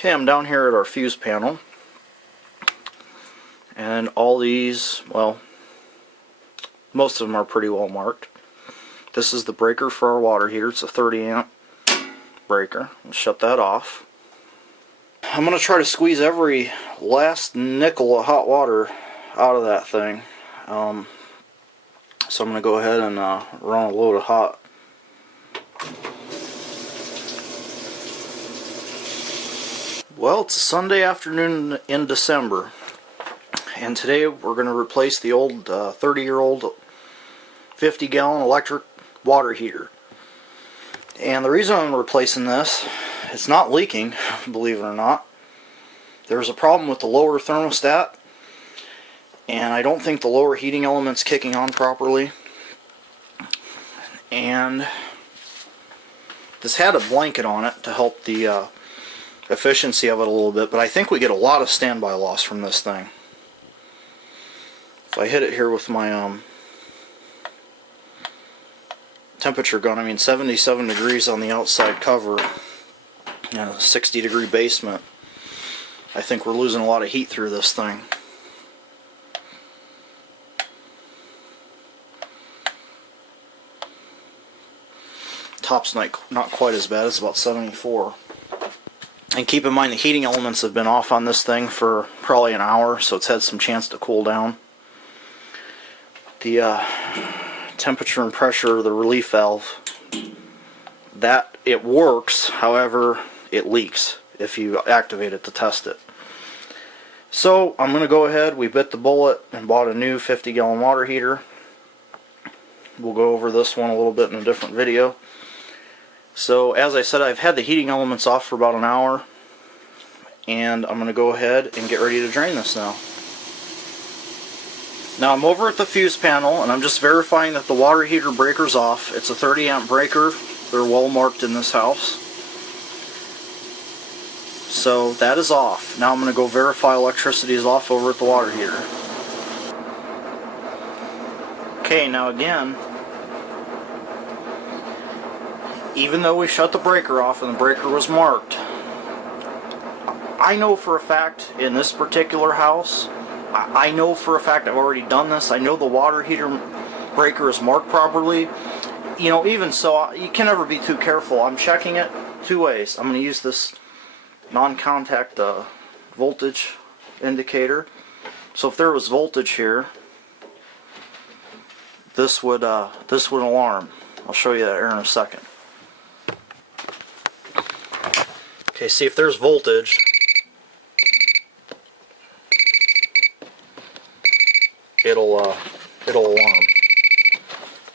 Okay, I'm down here at our fuse panel, and all these, well, most of them are pretty well marked. This is the breaker for our water heater. It's a 30 amp breaker. I'll shut that off. I'm going to try to squeeze every last nickel of hot water out of that thing. So I'm going to go ahead and run a load of hot. Well, it's a Sunday afternoon in December, and today we're going to replace the old 30-year-old 50-gallon electric water heater. And the reason I'm replacing this, it's not leaking, believe it or not. There's a problem with the lower thermostat, and I don't think the lower heating element's kicking on properly. And this had a blanket on it to help the efficiency of it a little bit, but I think we get a lot of standby loss from this thing. If I hit it here with my temperature gun, I mean 77 degrees on the outside cover and a 60-degree basement, I think we're losing a lot of heat through this thing. Top's not quite as bad, it's about 74. And keep in mind the heating elements have been off on this thing for probably an hour, so it's had some chance to cool down. The temperature and pressure of the relief valve, that it works, however it leaks if you activate it to test it. So I'm going to go ahead, we bit the bullet and bought a new 50-gallon water heater. We'll go over this one a little bit in a different video. So as I said, I've had the heating elements off for about an hour, and I'm going to go ahead and get ready to drain this now. Now I'm over at the fuse panel, and I'm just verifying that the water heater breaker's off. It's a 30 amp breaker. They're well marked in this house. So that is off. Now I'm going to go verify electricity is off over at the water heater. Okay, now again, even though we shut the breaker off and the breaker was marked, I know for a fact in this particular house, I know for a fact I've already done this. I know the water heater breaker is marked properly. You know, even so, you can never be too careful. I'm checking it two ways. I'm going to use this non-contact voltage indicator. So if there was voltage here, this would alarm. I'll show you that here in a second. Okay, see if there's voltage. It'll alarm.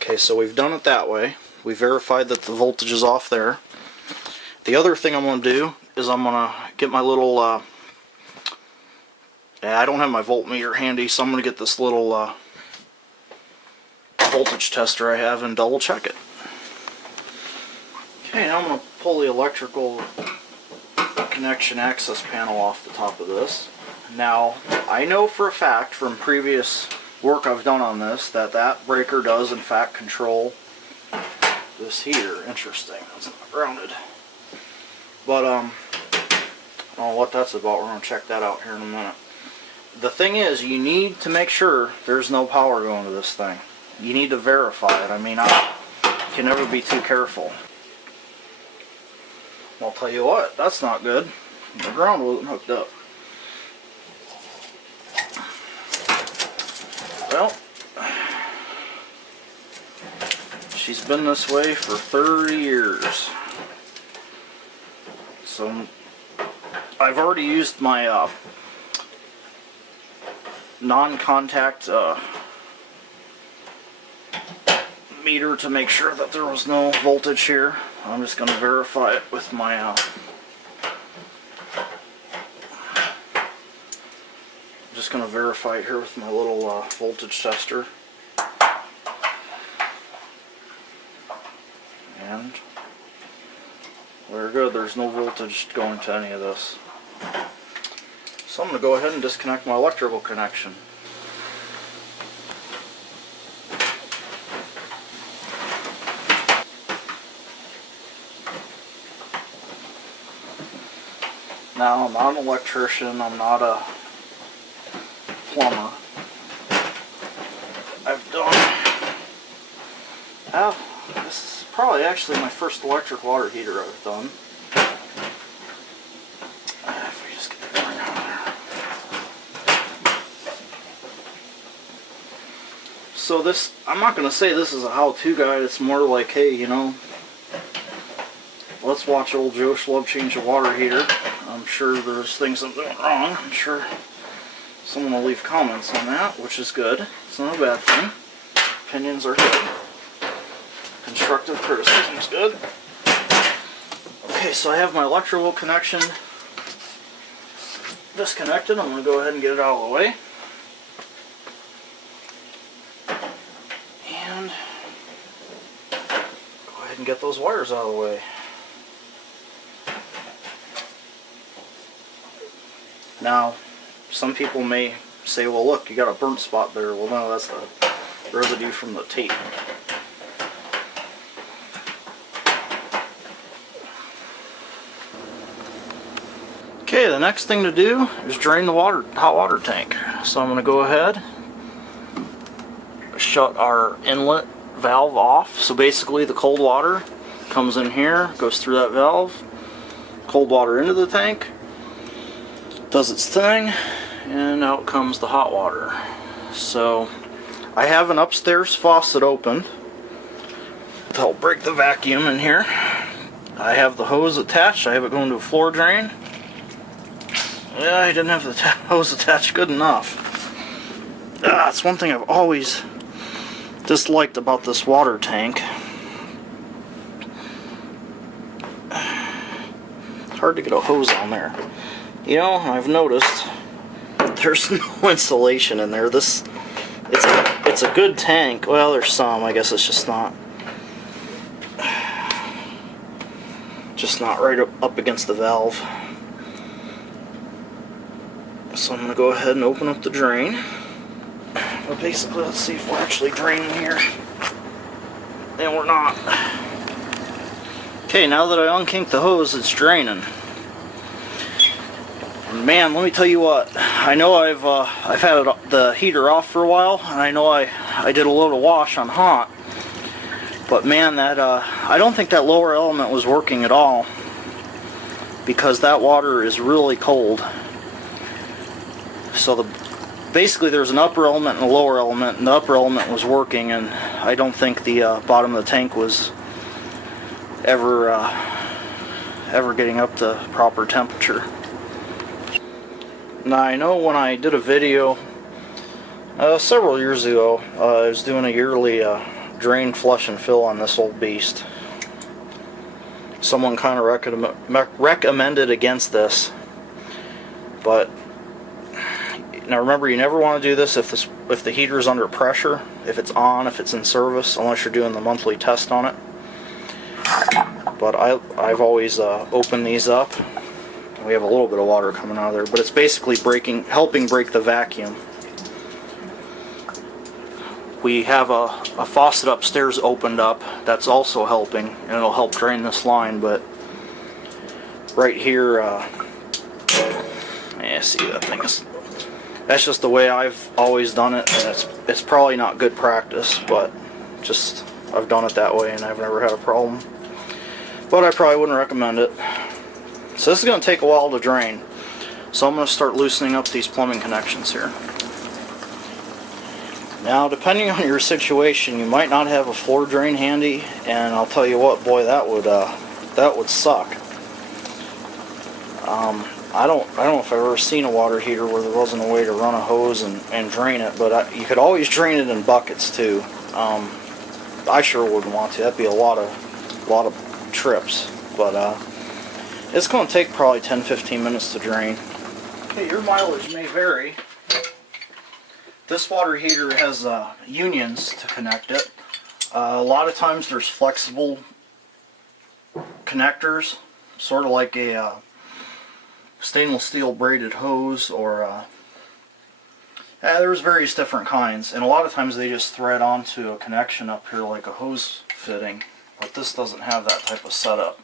Okay, so we've done it that way. We verified that the voltage is off there. The other thing I'm going to do is I'm going to get my little I don't have my voltmeter handy, so I'm going to get this little voltage tester I have and double check it. Okay, now I'm going to pull the electrical connection access panel off the top of this. Now, I know for a fact from previous work I've done on this that that breaker does in fact control this heater. Interesting, that's not grounded. But I don't know what that's about. We're going to check that out here in a minute. The thing is, you need to make sure there's no power going to this thing. You need to verify it. I mean, I can never be too careful. I'll tell you what, that's not good. The ground wasn't hooked up. Well, she's been this way for 30 years. So I've already used my non-contact meter to make sure that there was no voltage here. I'm just going to verify it with my just going to verify it here with my little voltage tester. And we're good. There's no voltage going to any of this. So I'm going to go ahead and disconnect my electrical connection. Now, I'm not an electrician, I'm not a plumber. This is probably actually my first electric water heater I've done. If we just get the drain out of there. So this, I'm not going to say this is a how-to guide, it's more like, hey, you know, let's watch old Joe Schlub change a water heater. I'm sure there's things I'm doing wrong. I'm sure someone will leave comments on that, which is good. It's not a bad thing. Opinions are good. Constructive criticism is good. Okay, so I have my electrical connection disconnected. I'm going to go ahead and get it out of the way. And go ahead and get those wires out of the way. Now, some people may say, well look, you got a burnt spot there. Well no, that's the residue from the tape. Okay, the next thing to do is drain the hot water tank. So I'm going to go ahead, shut our inlet valve off. So basically the cold water comes in here, goes through that valve, cold water into the tank, does its thing, and out comes the hot water. So I have an upstairs faucet opened to help break the vacuum in here. I have the hose attached. I have it going to a floor drain. Yeah, I didn't have the hose attached good enough. That's one thing I've always disliked about this water tank. It's hard to get a hose on there. You know, I've noticed there's no insulation in there. It's a good tank. Well, there's some. I guess it's just not right up against the valve. So I'm going to go ahead and open up the drain. But basically, let's see if we're actually draining here. And we're not. Okay, now that I unkinked the hose, it's draining. And man, let me tell you what. I know I've had the heater off for a while, and I know I did a load of wash on hot. But man, that I don't think that lower element was working at all, because that water is really cold. So basically there's an upper element and a lower element, and the upper element was working, and I don't think the bottom of the tank was ever getting up to proper temperature. Now I know when I did a video several years ago, I was doing a yearly drain, flush, and fill on this old beast. Someone kind of recommended against this, but now remember, you never want to do this if the heater is under pressure, if it's on, if it's in service, unless you're doing the monthly test on it. But I've always opened these up. We have a little bit of water coming out of there, but it's basically helping break the vacuum. We have a faucet upstairs opened up that's also helping, and it'll help drain this line. But right here, yeah, see, that thing is. That's just the way I've always done it, and it's probably not good practice, but just I've done it that way and I've never had a problem. But I probably wouldn't recommend it. So this is going to take a while to drain. So I'm going to start loosening up these plumbing connections here. Now, depending on your situation, you might not have a floor drain handy, and I'll tell you what, boy, that would suck. I don't know if I've ever seen a water heater where there wasn't a way to run a hose and drain it, but you could always drain it in buckets too. I sure wouldn't want to. That'd be a lot of trips, but it's going to take probably 10-15 minutes to drain. Okay, your mileage may vary. This water heater has unions to connect it. A lot of times there's flexible connectors, sort of like a stainless steel braided hose, or there's various different kinds, and a lot of times they just thread onto a connection up here like a hose fitting, but this doesn't have that type of setup.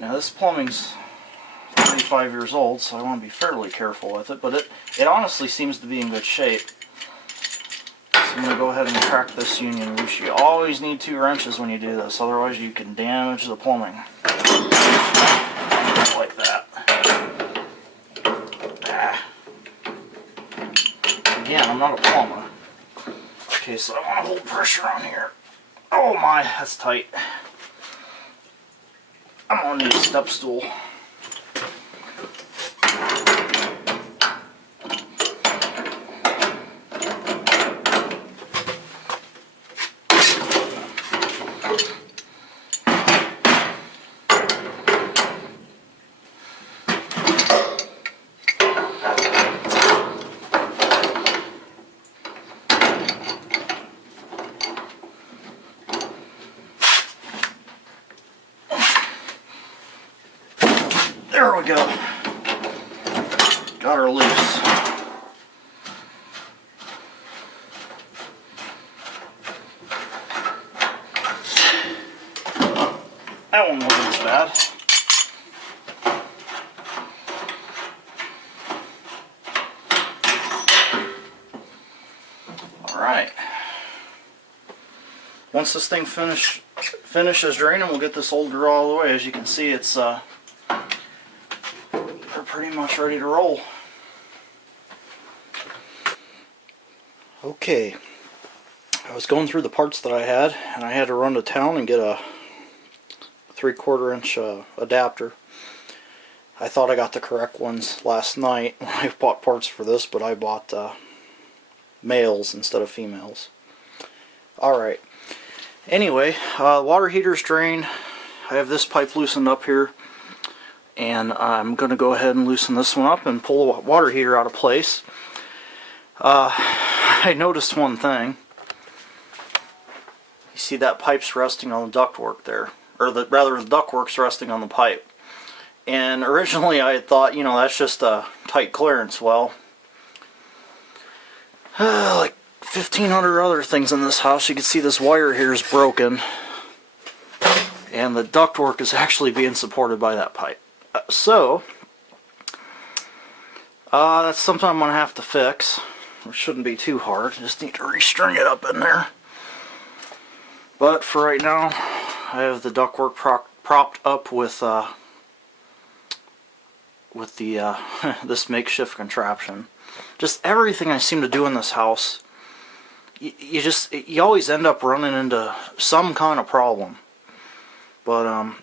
Now this plumbing's 35 years old, so I want to be fairly careful with it, but it honestly seems to be in good shape. So I'm going to go ahead and crack this union loose. You always need 2 wrenches when you do this, otherwise you can damage the plumbing. Like that. Again, I'm not a plumber. Okay, so I want to hold pressure on here. Oh my, that's tight. I'm going to need a step stool. There we go. Got her loose. That one wasn't as bad. Alright. Once this thing finishes draining, we'll get this old girl all the way. As you can see, it's pretty much ready to roll. Okay, I was going through the parts that I had, and I had to run to town and get a 3/4 inch adapter. I thought I got the correct ones last night when I bought parts for this, but I bought males instead of females. Alright, anyway, water heater's drained. I have this pipe loosened up here. And I'm going to go ahead and loosen this one up and pull the water heater out of place. I noticed one thing. You see that pipe's resting on the ductwork there. Or rather, the ductwork's resting on the pipe. And originally I had thought, you know, that's just a tight clearance. Well, like 1,500 other things in this house, you can see this wire here is broken. And the ductwork is actually being supported by that pipe. So, that's something I'm going to have to fix. It shouldn't be too hard. Just need to restring it up in there. But for right now, I have the ductwork propped up with the this makeshift contraption. Just everything I seem to do in this house, you always end up running into some kind of problem. But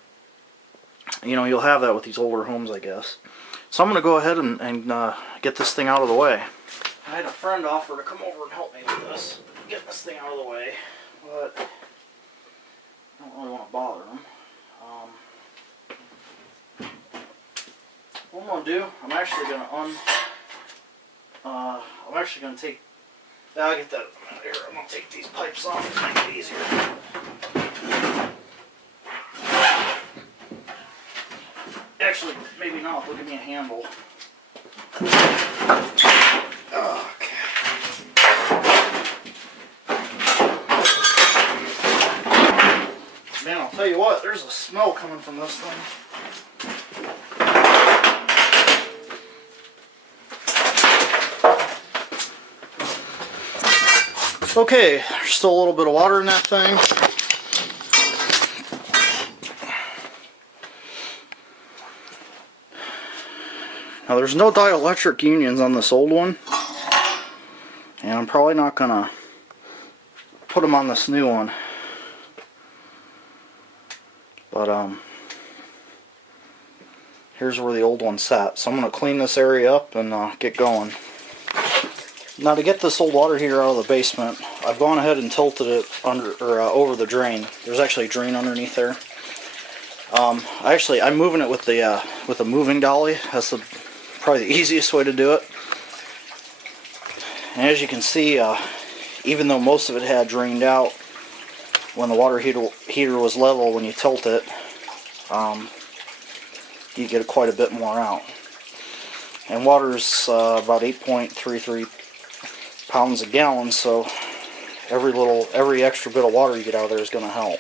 you know, you'll have that with these older homes, I guess. So I'm going to go ahead and get this thing out of the way. I had a friend offer to come over and help me with this, getting this thing out of the way, but I don't really want to bother him. What I'm going to do, I'm actually going to take, I'll get that out of here. I'm going to take these pipes off to make it easier. Actually, maybe not. They'll give me a handle. Okay. Man, I'll tell you what, there's a smell coming from this thing. Okay, there's still a little bit of water in that thing. Now there's no dielectric unions on this old one, and I'm probably not gonna put them on this new one. But here's where the old one sat. So I'm gonna clean this area up and get going. Now to get this old water heater out of the basement, I've gone ahead and tilted it under or over the drain. There's actually a drain underneath there. I'm moving it with a moving dolly. That's probably the easiest way to do it. And as you can see, even though most of it had drained out, when the water heater was level, when you tilt it, you get quite a bit more out. And water's about 8.33 pounds a gallon, so every extra bit of water you get out of there is going to help.